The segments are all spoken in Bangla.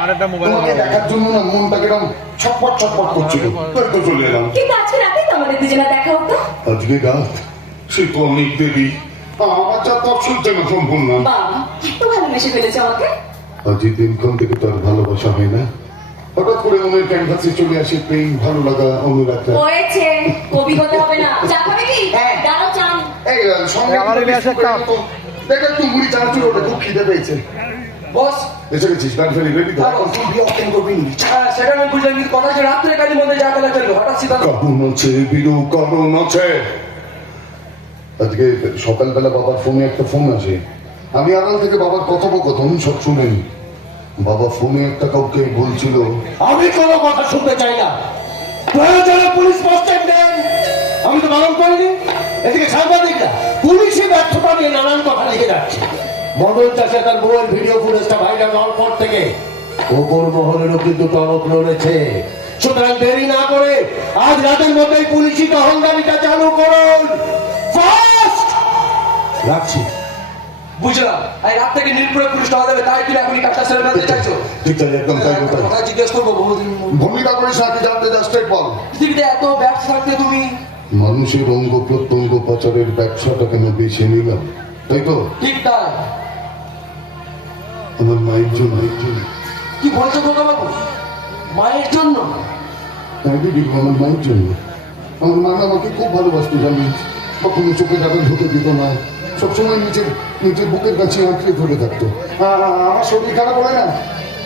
আরেকটা মোবাইল তোমাকে দেখার জন্য না মনটা কিরম ছটপট ছটপট করছিল। তো চলে এলাম। কিন্তু আজকে রাতে? তো আমাদের দুজনে দেখা হতো? আজকে রাত সে তো অনেক দেরি আমার যা তর শুনছে না সম্পূর্ণ। বা এত ভালোবেসে ফেলেছে আমাকে। আজ দিনক্ষণ থেকে তো আর ভালোবাসা হয় না। হঠাৎ করে মনের ক্যানভাসে চলে আসে প্রেম ভালো লাগা অনুরাগটা হয়েছে কবি হতে হবে না। চা খাবে কি? হ্যাঁ। দাঁড়াও চান এই সঙ্গে আমার কাপ। দেখ একটু মুড়ি চানাচুর ওটা খুব খিদে পেয়েছে। বস। এসে গেছিস রেডি অটেন্ড করবি। সেটা আমি বুঝলাম কিন্তু কথা হচ্ছে রাত্রে কাজের মধ্যে যা ফেলা চলবে হঠাৎ বিরু আজকে সকালবেলা বাবার ফোনে একটা ফোন আসে। আমি আড়াল থেকে বাবার কথোপকথন সব শুনেনি বাবা ফোনে একটা কাউকে বলছিল আমি কোনো কথা শুনতে চাই না। প্রয়োজনে পুলিশ পোস্টেড দেন। আমি তো বারণ করিনি। এদিকে সাংবাদিকরা পুলিশই ব্যর্থতা নিয়ে নানান কথা লিখে যাচ্ছে। মদন চাষে তার বউয়ের ভিডিও ফুটেজটা ভাইরাল হওয়ার পর থেকে। ওপর মহলেরও কিন্তু টনক লড়েছে সুতরাং দেরি না করে আজ রাতের মধ্যেই পুলিশি টহলদারিটা চালু করুন। রাখছি। বুঝলাম। এই রাত থেকে নীলপুরে পুলিশ টহল দেবে তাই তুমি এখনই কাজটা সেরে ফেলতে চাইছো? ঠিক আছে একদম তাই কথা জিজ্ঞেস করব ভূমিকা করিস না কি জানতে যা স্টেট বল? পৃথিবীতে এত থাকতে তুমি? মানুষের অঙ্গ প্রত্যঙ্গ পাচারের ব্যবসাটা কেন বেছে নিলাম। তাই তো? ঠিক তাই। আমার মায়ের জন্য। কি বলছো বাবু মায়ের জন্য? তাই দিদি আমার মায়ের জন্য। আমার মা আমাকে খুব ভালোবাসতো জানিস? কখনো চোখে যাবেন ঢুকে দিত না। সবসময় নিজের নিজের বুকের কাছে আঁকড়ে ধরে থাকতো। আমার শরীর খারাপ হয় না?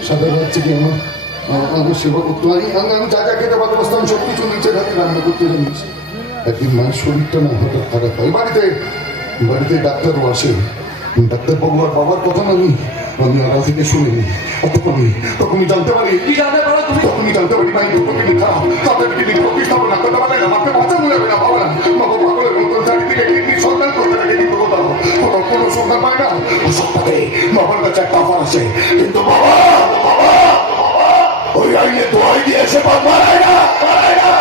সাদা হচ্ছে কি আমার আমার সেবা করতো। আমি আমি আমি যা যা খেতে ভালোবাসতাম সব কিছু নিজের হাতে রান্না করতে জানিস? একদিন মায়ের শরীরটা না হঠাৎ খারাপ হয়। বাড়িতে বাড়িতে ডাক্তারও আসে। ডাক্তার বাবু আর বাবার কথা না আমি আড়াল থেকে শুনিনি। তখনই তখনই জানতে পারি। কি জানতে পারো তুমি? তখনই জানতে পারি ভাই কিডনি খারাপ তাদের কিডনি প্রতিস্থাপন করতে পারলে না আমাকে বাঁচানো যাবে না বাবা বাবা পাগলের মতন চারিদিকে কিডনি সন্ধান করতে থাকে কিন্তু কোথাও কোথাও কোনো সন্ধান পায় না। সপ্তাহে বাবার কাছে একটা অফার আছে কিন্তু বাবা বাবা ওই আইনে দোয়াই দিয়ে এসে মারায় না মারায় না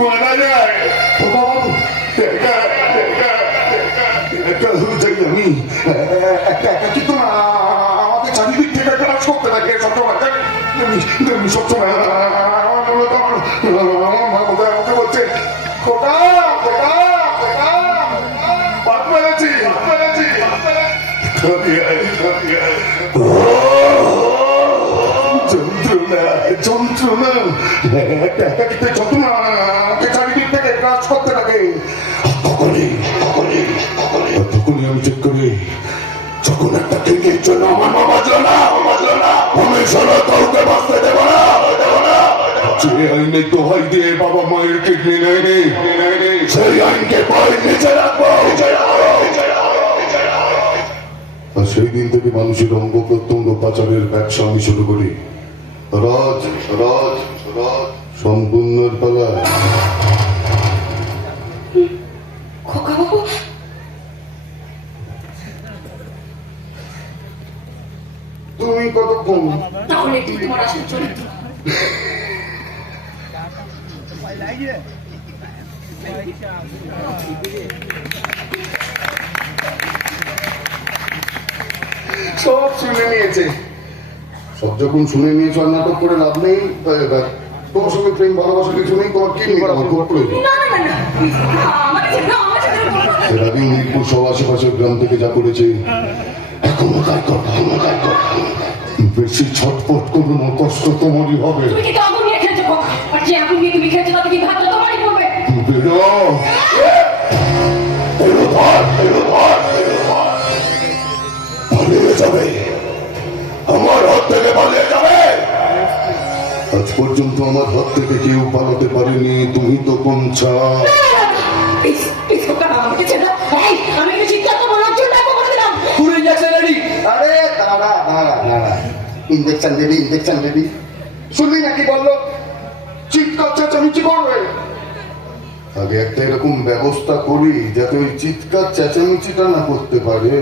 মারা যায় বাবু হয়ে যাই আমি একটা কিন্তু আমাকে একটা করতে থাকে সবসময় আমাকে বলছে পাট মেরেছি যন্ত্রণা যন্ত্রণা একটা আমাকে চারিদিক থেকে কাজ করতে তখনই করি যখন একটা কিডনির জন্য আমার মা বাঁচলো না, আমি কাউকে বাঁচতে দেবো না। সেই দিন থেকে মানুষের অঙ্গ প্রত্যঙ্গ পাচারের ব্যবসা আমি শুরু করি। রাজ রাজ রাজ সম্পূর্ণের পালা খোকা বাবু তুমি কতক্ষণ? তাহলে এটি তোমার আসল চরিত্র সব শুনে নিয়েছে। সব যখন শুনে নিয়েছো নাটক করে লাভ নেই তোমার সঙ্গে প্রেম ভালোবাসা কিছু নেই তোমার কি নেই? আমার খুব প্রয়োজন আগে মিরপুর সব আশেপাশের গ্রাম থেকে যা করেছে। কর কর বেশি ছটপট করব কষ্ট তোমারই হবে। তুমি কিন্তু আগুন নিয়ে খেলছো আর যে আগুন নিয়ে তুমি খেলছো তাতে কি ভাতটা তোমারই পড়বে বেরো। বেরো ধর বেরো ধর বেরো ধর পালিয়ে যাবে। আমার হাত থেকে পালিয়ে যাবে। আজ পর্যন্ত আমার হাত থেকে কেউ পালাতে পারেনি তুমি তো কোন ছা ইঞ্জেকশন দিবি ইঞ্জেকশন দিবি শুনলি নাকি বলল? চিৎকার চেঁচামেচি করবে আগে একটা এরকম ব্যবস্থা করি যাতে ওই চিৎকার চেঁচামেচিটা না করতে পারে।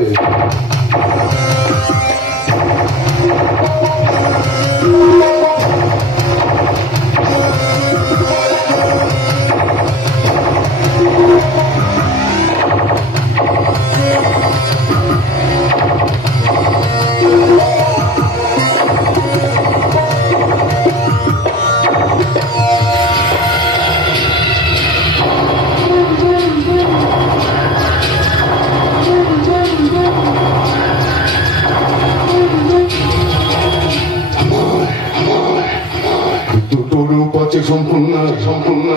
সম্পূর্ণ সম্পূর্ণ।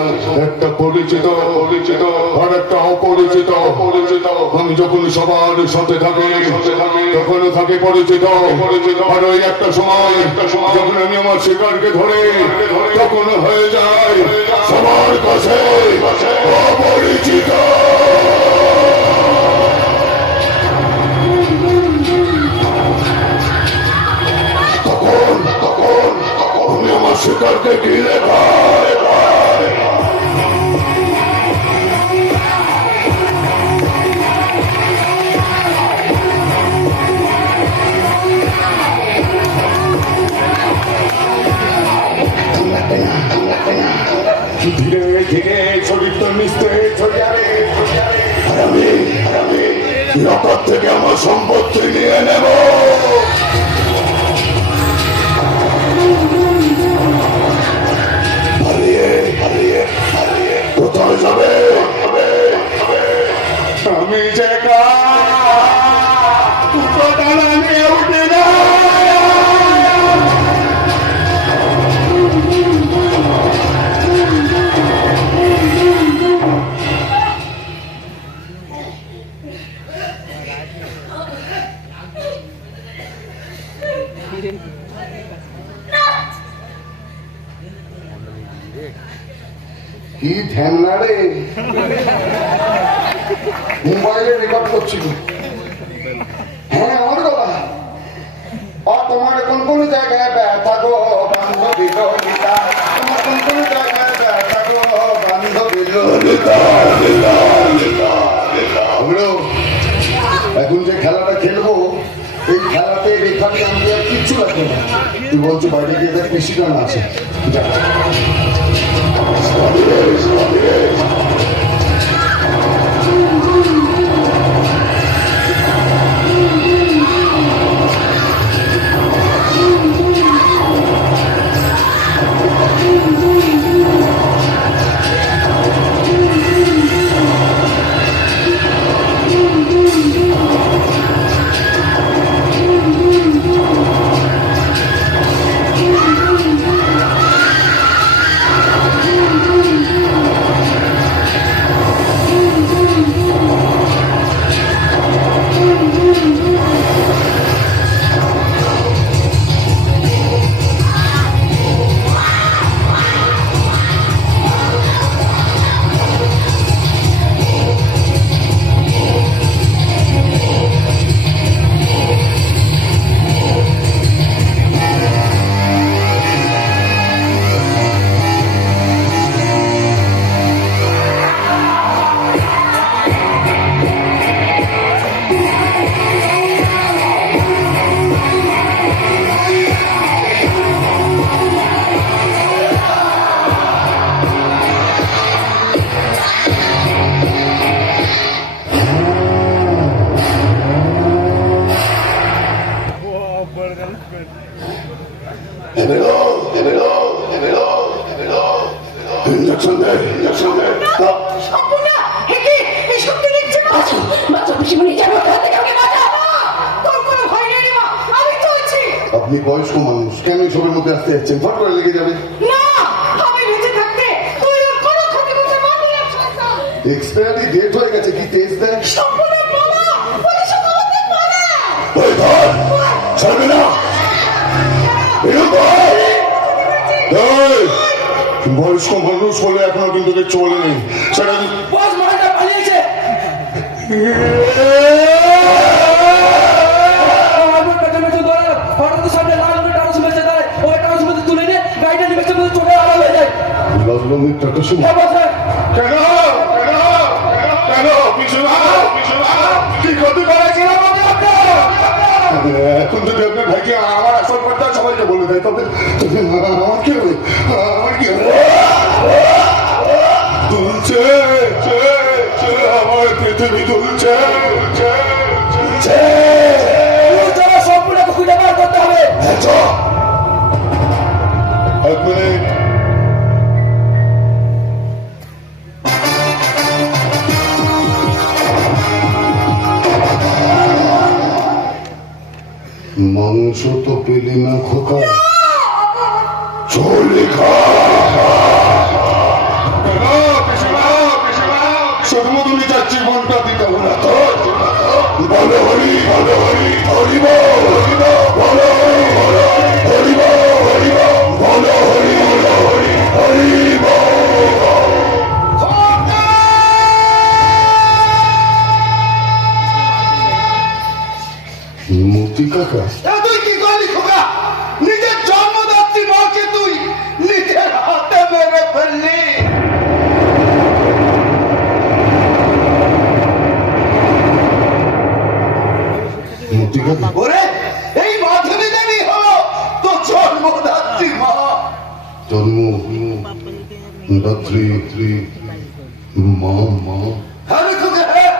একটা পরিচিত পরিচিত। আর একটা অপরিচিত। অপরিচিত। আমি যখন সবার সাথে থাকি তখন থাকে পরিচিত। পরিচিত। আর ওই একটা সময় একটা সময়। যখন আমি আমার শিকারকে ধরে তখন হয়ে যায় সবার কাছে অপরিচিত। তখন আমি আমার শিকারকে গিলে খাই খাই। ধীরে ধীরে শরীরটা মিশতে ছড়িয়ে রে, ছড়িয়ে রে। আর আমি আর আমি লকার থেকে আমার সম্পত্তি নিয়ে নেব আমি যে রেখাটি আমাদের আর কিচ্ছু লাগবে না। তুই বলছো বাইরে গিয়ে দেখ, বেশি গান আছে। যা। এক্সপায়ারি ডেট হয়ে গেছে কি তেজ দেন ছাড়বে না বয়স্ক মানুষ বলে এখনও কিন্তু কিছু বলেনি সেটা তুলে নিয়ে গাড়িটা নিয়ে চলে চলে হয়ে যায় হ্যাঁ হ্যাঁ। কেন এখন যদি আপনার ভাইকে আমার আসল কথা সবাইকে বলে দেয় তবে আমার কি হবে? আমার কি হবে? চে, আমার পৃথিবী দুলছে দুলছে, না খোকা ওরে এই মাধবী দেবী হলো তো জন্মদাত্রী মা জন্ম মা মা আরে খোকা হ্যাঁ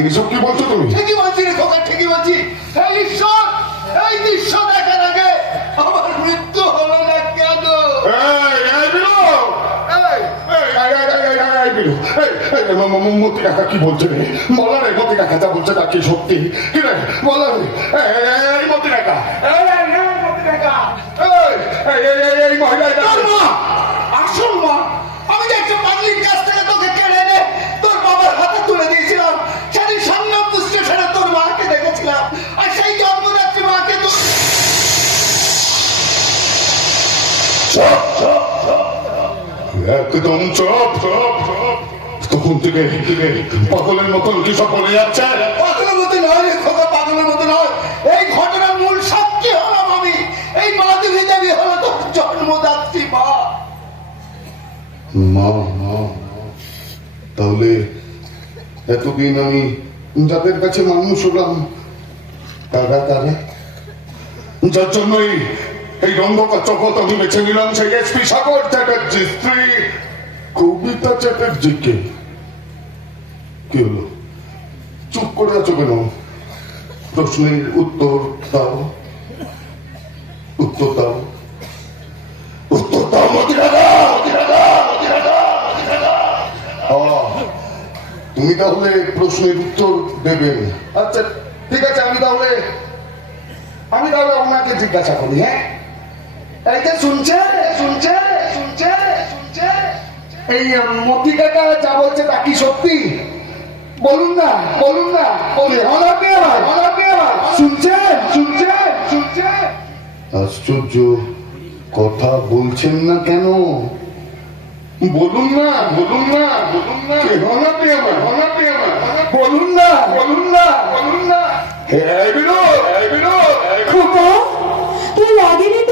এইসব কি বলছো তুমি ঠিকই বলছি রে খোকা ঠিকই বলছি এই ঈশ্বর এই দৃশ্য দেখার আগে আমার মৃত্যু হলো না কেন এই, এই বিলু! এই, এই, এই, এই, এই, এই, এই, বিলু! এই, এই, ম- ম- ম- মতি কাকা কি বলছে কাকা যা বলছে তা কি সত্যি কি রে? বলা এই, মতি এই, মহিলা মা! আমি যে একটা পাগলির কাছ থেকে তোকে কেড়ে এনে তোর বাবার হাতে তুলে দিয়েছিলাম সেদিন তোর মাকে দেখেছিলাম আর সেই জন্মদাত্রী মাকে তো। একদম চপ চপ চপ। তখন থেকে পাগলের মতন কি সব বলে যাচ্ছে? পাগলের মতো নয় রে খোকা পাগলের মতো নয়। এই ঘটনার মূল সাক্ষী হলাম আমি। এই মাধবী দেবী হলো তোর জন্মদাত্রী মা। মা মা তাহলে এতদিন আমি যাদের কাছে মানুষ হলাম তারা তারা? যার জন্যই এই রঙ্গকার জগৎ আমি বেছে নিলাম সেই এসপি সাগর চ্যাটার্জি স্ত্রী কবিতা চ্যাটার্জিকে। কি হলো? চুপ করে আছো কেন? প্রশ্নের উত্তর দাও। উত্তর দাও। উত্তর দাও তুমি তাহলে প্রশ্নের উত্তর দেবেন আচ্ছা ঠিক আছে, আমি তাহলে আমি তাহলে ওনাকে জিজ্ঞাসা করি হ্যাঁ? এই যে শুনছে শুনছে শুনছে শুনছে, এই মতি কাকা যা বলছে তা কি সত্যি? বলুন না বলুন না। শুনছেন শুনছেন শুনছেন। আশ্চর্য কথা বলছেন না কেন? বলুন না বলুন না বলুন না। আপনি আমার আপনি আমার বলুন না বলুন না বলুন না। এই বিনোদ এই বিনোদ। এই তুই লাগেনি তো লাগেনি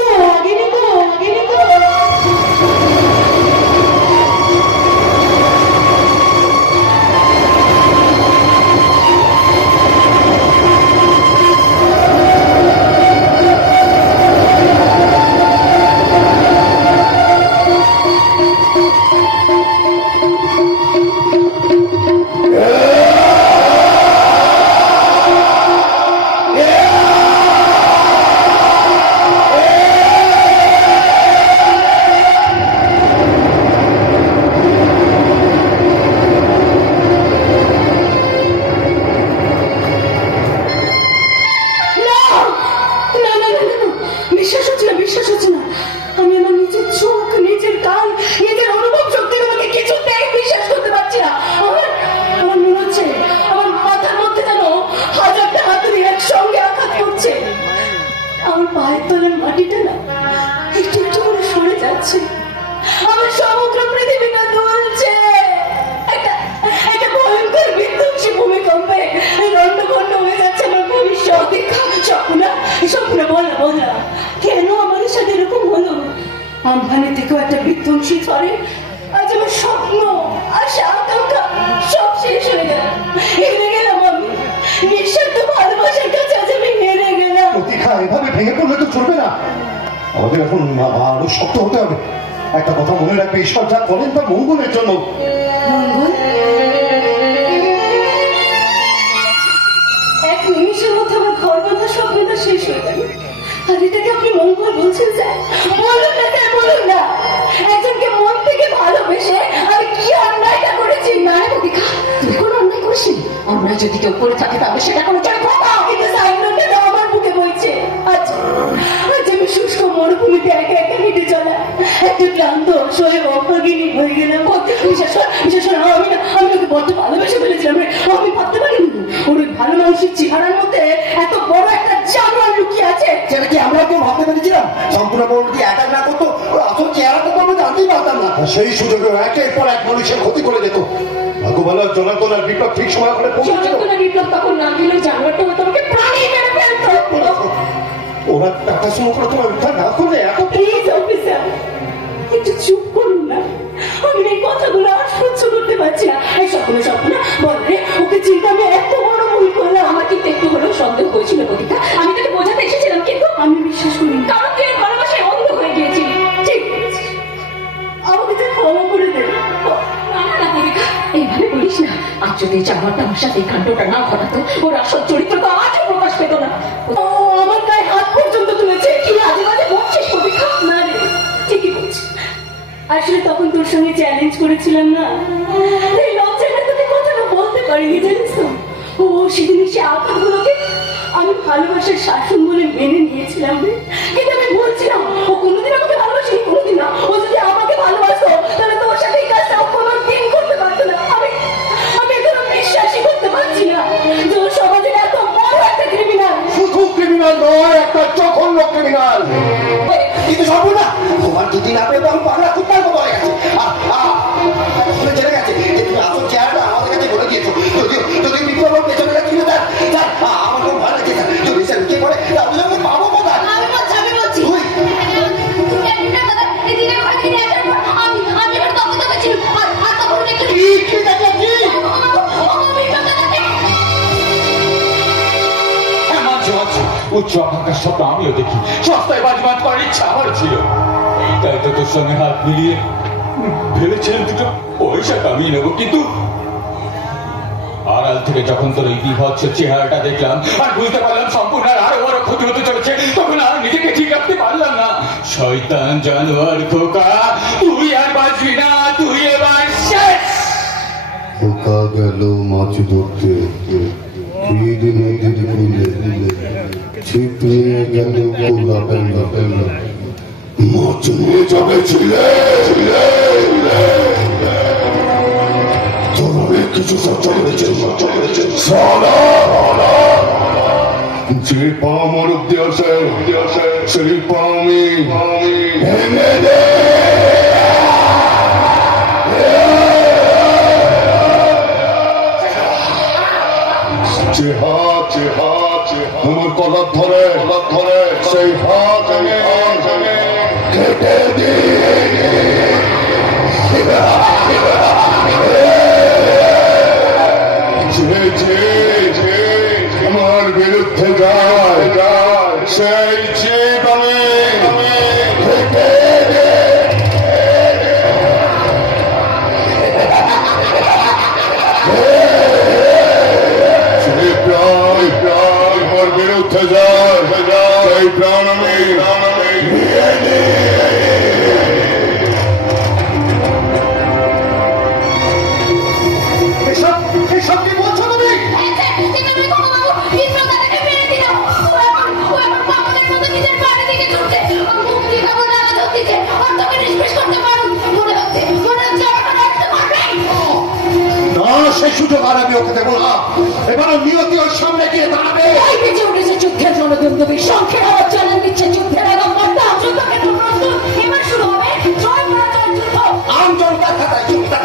আমফানে থেকেও একটা বিধ্বংসী ঝড়ে আজ আমার স্বপ্ন আশা আকাঙ্ক্ষা সব শেষ হয়ে গেল। হেরে গেলাম আমি। নিঃস্বার্থ ভালোবাসার কাছে আজ আমি হেরে গেলাম। প্রতীক্ষা এভাবে ভেঙে পড়লে তো চলবে না। আমাদের এখন আরও শক্ত হতে হবে। একটা কথা মনে রাখবে ঈশ্বর যা করেন তার মঙ্গলের জন্য। মঙ্গল? এক নিমিষের মধ্যে আমার ঘর বাঁধা স্বপ্নটা শেষ হয়ে গেল। আর এটাকে আপনি মঙ্গল বলছেন স্যার? বলুন না বলুন না কি যদি কেউ করে থাকে, তাহলে সেটা কোনো কিন্তু একা একা ভালো মানুষের চেহারার মধ্যে এত বড় একটা জানোয়ার লুকিয়ে আছে। সেটা কি আমরা ভাবতে পেরেছিলাম? সম্পূর্ণ বড় যদি না করতো? আর সেই সুযোগে একের পর এক মানুষের ক্ষতি করে যেত। ভাগ্যবালা জনাতন আর বিপ্লব ঠিক সময় করে পৌঁছেছিল বিপ্লব তখন না দিলে প্রাণী মেরে ফেলতো ওরা টাকা সময় করে তোমার উদ্ধার না করলে এখন প্লিজ অফিসার একটু চুপ করুন না। আমি এই কথাগুলো আর সহ্য করতে পারছি না। এই স্বপ্ন স্বপ্ন বল রে ওকে চিন্তা আমি এত বড় ভুল করলাম। আমার কিন্তু একটু হলেও সন্দেহ হয়েছিল কবিতা। আমি তোকে বোঝাতে এসেছিলাম কিন্তু আমি বিশ্বাস করি কারণ তুই এই ভালোবাসায় আমাকে ক্ষমা করে দে। না না না কবিতা এইভাবে বলিস না। আজ যদি এই আমার সাথে এই কাণ্ডটা না ঘটাতো ওর আসল চরিত্র তো আজও প্রকাশ পেত না। আমার গায়ে হাত পর্যন্ত তুলেছে। কি আজে বাজে বলছিস কবিতা না রে ঠিকই বলছিস আসলে তখন তোর সঙ্গে চ্যালেঞ্জ করেছিলাম না। এই লজ্জাটা তোকে কথাটা বলতে পারিনি জানিস তো? ও সেদিন সে আঘাতগুলোকে আমি ভালোবাসার শাসন বলে মেনে নিয়েছিলাম রে। ক্রিমিনাল নয় একটা জঘন্য ক্রিমিনাল কিন্তু সর্বনা তোমার দুদিন আপনি তো আমি পাগলা কুত্তার মতো হয়ে গেছে উচ্চ আকাঙ্ক্ষার স্বপ্ন আমিও দেখি। সস্তায় বাজবাজ করার ইচ্ছা আমার ছিল। তাই তো তোর সঙ্গে হাত মিলিয়ে ভেবেছিলাম দুটো পয়সা কামিয়ে নেব, কিন্তু আড়াল থেকে যখন তোর এই বিভৎস চেহারাটা দেখলাম, আর বুঝতে পারলাম সম্পূর্ণ আর বড় ক্ষতি হতে চলেছে, তখন আর নিজেকে ঠিক রাখতে পারলাম না। শয়তান, জানোয়ার, খোকা, তুই আর বাঁচবি না, তুই এবার শেষ! খোকা গেল মাছ ধরতে। খিদ নদীর নিয়ে গেল কোলা পেলা পেলা মাছ নিয়ে যাবে ছিলে ছিলে তোর অনেক কিছু সহ্য করেছে সহ্য করেছে সালা যে পা মরুক দিয়েছে সেই পা আমি ভেঙে দে যে হাত যে হাত আমার কলার ধরে ধরে সেই হাত কেটে দিয়ে যে যে যে যায় সেই জীব সেই সুযোগ আর আমি ওকে দেবো না। এবারও নিয়তি ওর সামনে গিয়ে দাঁড়াবে। বেঁচে উঠেছে যুদ্ধের জনদন্দবী সংখ্যা চ্যালেঞ্জ দিচ্ছে যুদ্ধের আগম বার্তা যুদ্ধক্ষেত্র এবার শুরু হবে জয় পরাজয় যুদ্ধ। আম জনতার খাতায় চুপটা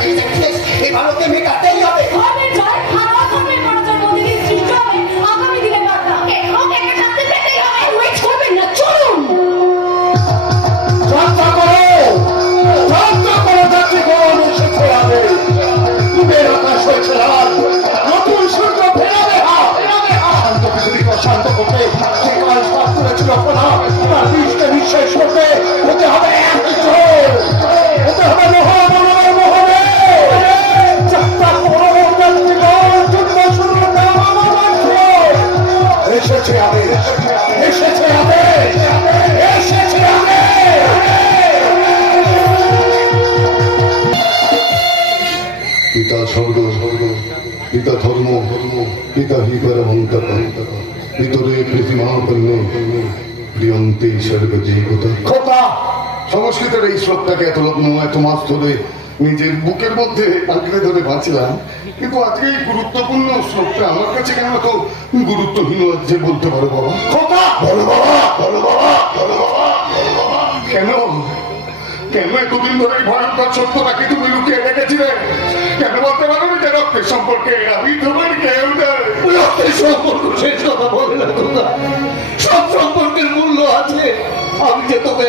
এই ভারতকে মেটাতেই হবে করেছিল প্রধান বিষকে নিঃশেষ করতে হতে হবে হতে হবে মহামানবের শুরু এসেছে আদেশ এসেছে আদেশ এসেছে পিতা স্বর্গ স্বর্গ পিতা ধর্ম ধর্ম পিতা হি পরমঙ্কর পিতরে পৃথিমা পণ্য প্রিয়ন্তে কথা। সংস্কৃতের এই শ্লোকটাকে এত রত্ন এত মাস ধরে নিজের বুকের মধ্যে আঁকড়ে ধরে বাঁচলাম। কিন্তু আজকে এই গুরুত্বপূর্ণ শ্লোকটা আমার কাছে কেন এত গুরুত্বহীন হচ্ছে বলতে পারো বাবা? কথা! বলো বাবা! বলো বাবা! বলো বাবা! বলো বাবা! কেন? কেন এতদিন ধরে এই ভয়ঙ্কর সত্যটাকে তুমি লুকিয়ে রেখেছিলে? কেন বলতে পারো যে রক্তের সম্পর্কে আমি তোমার কেউ রক্তের সম্পর্ক শেষ কথা বলে না খোকা সব সম্পর্কের মূল্য আছে। আমি যে তোকে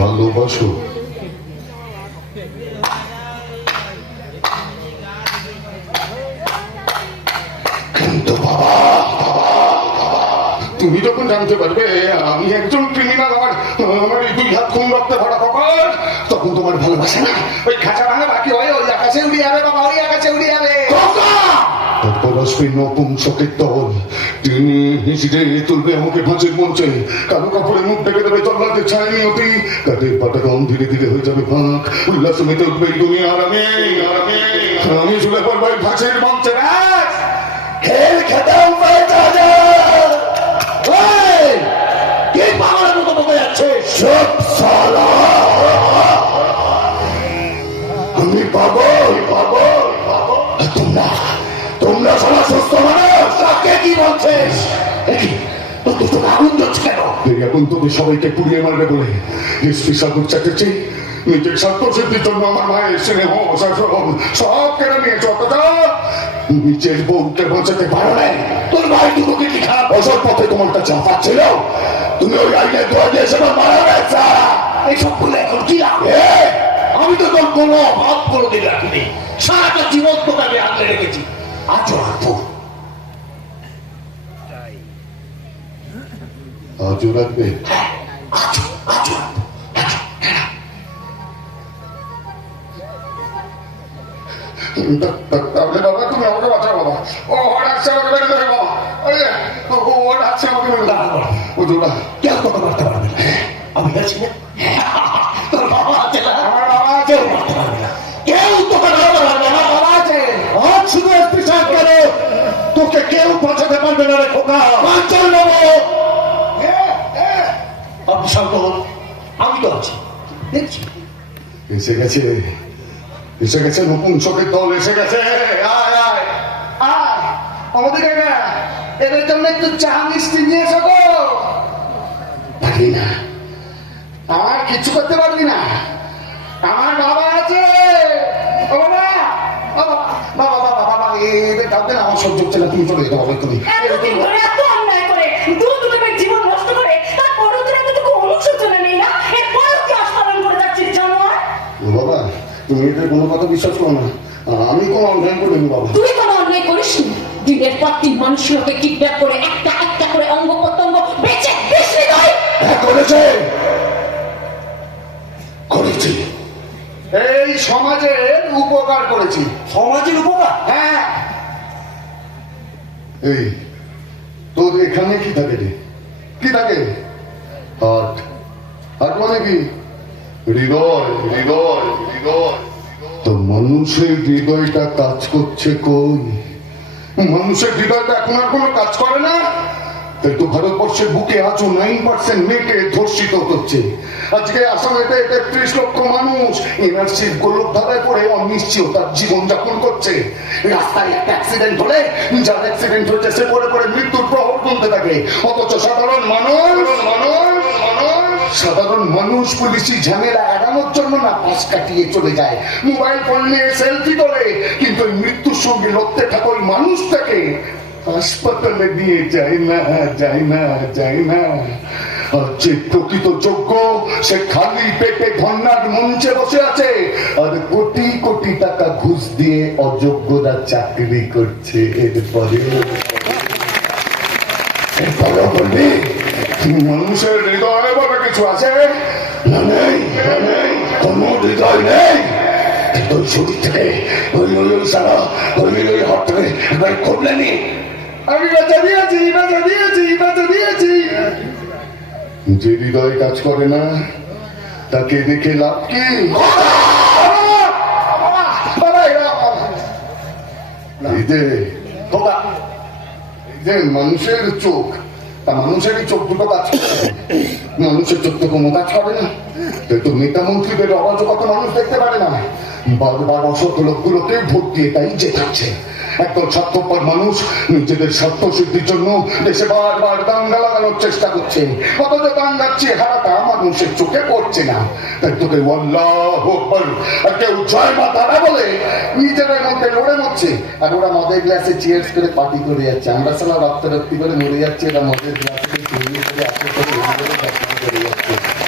ভালোবাসো। কিন্তু বাবা তুমি যখন জানতে পারবে আমি একজন ক্রিমিনাল আমার হাত খুন রক্তে ভরা কপাল তখন তোমার ভালোবাসে না? ওই খাঁচা ভাঙা বাকি হয় ওই আকাশে উড়ে যাবে বাবা ওই আকাশে উড়ে যাবে। তারপর নপুংসকের দল। তিনি হিসিটে তুলবে আমাকে ফাঁসির মঞ্চে। কালো কাপড়ে মুখ ঢেকে দেবে তল্লাতে কাদের ধীরে ধীরে হয়ে যাবে ফাঁক। উল্লাস মেতে উঠবে এই দুনিয়া আর আমি পড়ব মঞ্চে। খেল খেতাম বেটা সব সালা। আমি পাগল পাগল তোমরা তোমরা সবাই সুস্থ মানুষ। কাকে কি বলছিস? দুটো আগুন জ্বলছে কেন? এখন তোকে সবাইকে পুড়িয়ে মারবে বলে। নিজের জন্য আমার মায়ের স্নেহ শাসন সব কেড়ে নিয়েছ অথচ নিজের বউকে বাঁচাতে পারো নাই। তোর ভাই দুটোকে কি খারাপ অসৎ পথে তোমার কাছে ছিল তুমি ওই দোয়া মারা গেছে এইসব বলে এখন কি লাগবে আমি তো তোর কোনো অভাব কোনোদিন রাখিনি সারাটা জীবন তোকে আমি আগলে রেখেছি আজও রাখব আজও রাখবে আজও আজও তাহলে বাবা তুমি আমাকে কেউ তোকে মারতে পারবে না। আমি আছি না। তোর বাবা আছে না? আমার বাবা আছে। কেউ পারবে না। কেউ তোকে মারতে পারবে না। বাবা আছে। আজ শুধু এসপি সাহেব কেন তোকে কেউ বাঁচাতে পারবে না রে খোকা। বাঞ্চল নেব আপনি শান্ত হন আমি তো আছি। দেখছি। এসে গেছে। এসে গেছে নতুন চোখের দল এসে গেছে। আয় আয়। আমাদের এরা এদের জন্য একটু চা মিষ্টি নিয়ে এসো গো। পারবি না আমার কিছু করতে পারবি না। আমার বাবা আছে। বাবা বাবা বাবা বাবা বাবা এদের কাউকে না আমার সহ্য হচ্ছে না তুমি চলে যেতে হবে তুমি করে করে করে বাবা তুমি এদের কোনো কথা বিশ্বাস করো না। আমি কোনো অন্যায় করিনি বাবা। অন্যায় করিস নি? দিনের পর দিন মানুষগুলোকে কিডন্যাপ করে একটা একটা করে অঙ্গ প্রত্যঙ্গ বেঁচে বেশি নয় হ্যাঁ করেছে। করেছি। এই সমাজের উপকার করেছি। সমাজের উপকার? হ্যাঁ। এই তোর এখানে কি থাকে রে? কি থাকে? হাট। হাট মানে কি? হৃদয় হৃদয় হৃদয়। মানুষের হৃদয়টা কাজ করছে কই? মানুষের হৃদয়টা এখন আর কোনো কাজ করে না? তাই তো ভারতবর্ষের বুকে আজও নাইন পার্সেন্ট মেয়েকে ধর্ষিত হচ্ছে। আজকে আসামেতে তেত্রিশ লক্ষ মানুষ এনআরসির গোলক ধারায় পড়ে অনিশ্চয়তার জীবন যাপন করছে। রাস্তায় একটা অ্যাক্সিডেন্ট হলে যার অ্যাক্সিডেন্ট হচ্ছে সে পড়ে পড়ে মৃত্যুর প্রহর গুনতে থাকে। অথচ সাধারণ মানুষ মানুষ মানুষ সাধারণ মানুষ পুলিশি ঝামেলা এড়ানোর জন্য না পাশ কাটিয়ে চলে যায়। মোবাইল ফোন নিয়ে সেলফি তোলে, কিন্তু মৃত্যুর সঙ্গে লড়তে থাকা ওই মানুষটাকে হাসপাতালে নিয়ে যায় না যায় না যায় না। আর যে প্রকৃত যোগ্য, সে খালি পেটে ধর্নার মঞ্চে বসে আছে। আর কোটি কোটি টাকা ঘুষ দিয়ে অযোগ্যরা চাকরি করছে এরপরে মানুষের হৃদয়ে কিছু আছে দিয়েছি দিয়েছি যে হৃদয় কাজ করে না তাকে দেখে লাভ কি মানুষের চোখ তা মানুষেরই চোখ দুটো কাজ মানুষের চোখ তো কোনো কাজ করে না। কিন্তু নেতা মন্ত্রীদের অরাজকতা মানুষ দেখতে পারে না। বারবার অসত্য লোকগুলোকে ভোট দিয়ে তাই জেতাচ্ছে। একদল স্বার্থপর মানুষ নিজেদের স্বার্থ সিদ্ধির জন্য দেশে বারবার দাঙ্গা লাগানোর চেষ্টা করছে। অথচ দাঙ্গার চেহারাটা মানুষের চোখে পড়ছে না। তাই তোকে কেউ জয় বলে নিজেদের মধ্যে লড়ে মরছে আর ওরা মদের গ্লাসে চিয়ার্স করে পার্টি করে যাচ্ছে। আমরা সালা রক্তারক্তি করে মরে যাচ্ছে মদের গ্লাসে করে যাচ্ছে আর তুমি নার্সিং হোমে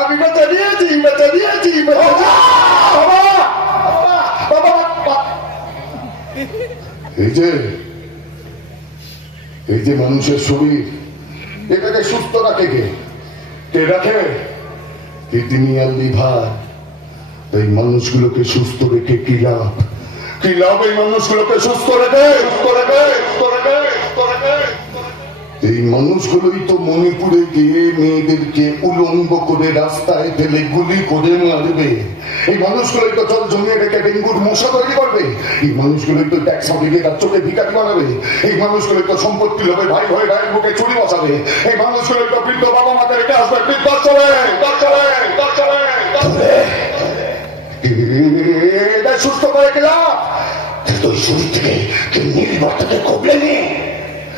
আমি বেঁচে দিয়েছি বেঁচে দিয়েছি এই যে এই যে মানুষের শরীর, এটাকে সুস্থ রাখে কে? কে রাখে? কিডনি আর এই মানুষগুলোকে সুস্থ রেখে কি লাভ? কি লাভ এই মানুষগুলোকে সুস্থ রেখে সুস্থ রেখে, সুস্থ এই মানুষগুলোই তো মণিপুরে গিয়ে মেয়েদেরকে উলঙ্গ করে রাস্তায় ফেলে গুলি করে মারবে এই মানুষগুলোই তো জল জমিয়ে রেখে ডেঙ্গুর মশা তৈরি করবে এই মানুষগুলোই তো ট্যাক্স অফিসে তার চোখে ভিকারি বানাবে এই মানুষগুলোই তো সম্পত্তি লোভে ভাই হয়ে ভাইয়ের মুখে চুরি বসাবে এই মানুষগুলোই তো বৃদ্ধ বাবা মাকে রেখে আসবে বৃদ্ধাশ্রমে বৃদ্ধাশ্রমে বৃদ্ধাশ্রমে এটা সুস্থ করে গেলাম কিন্তু ওই শরীর থেকে নির্বাচনকে কবলে নিয়ে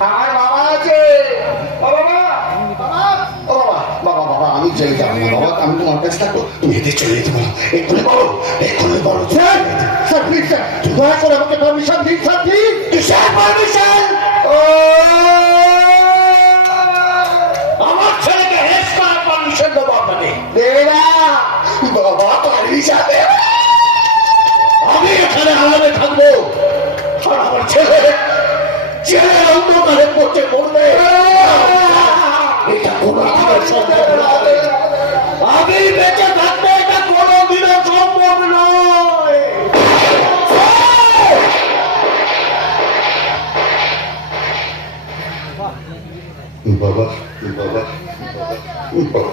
আমার বাবা আছে। ও বাবা। বাবা ও বাবা বাবা বাবা আমি জেলে যাব বাবা আমি তোমার কাছে থাকব। তুমি এদের চলে যেতে পারো। এক্ষুনি বলো এক্ষুনি বলো স্যার স্যার প্লিজ স্যার দয়া করে আমাকে পারমিশন দিন স্যার প্লিজ। কিসের পারমিশন ও! অন্ধকারে পড়তে এটা কোনো দিনের সম্ভব নয় আমি বেঁচে থাকব এটা কোনো দিনের সম্ভব নয় বাবা বাবা বাবা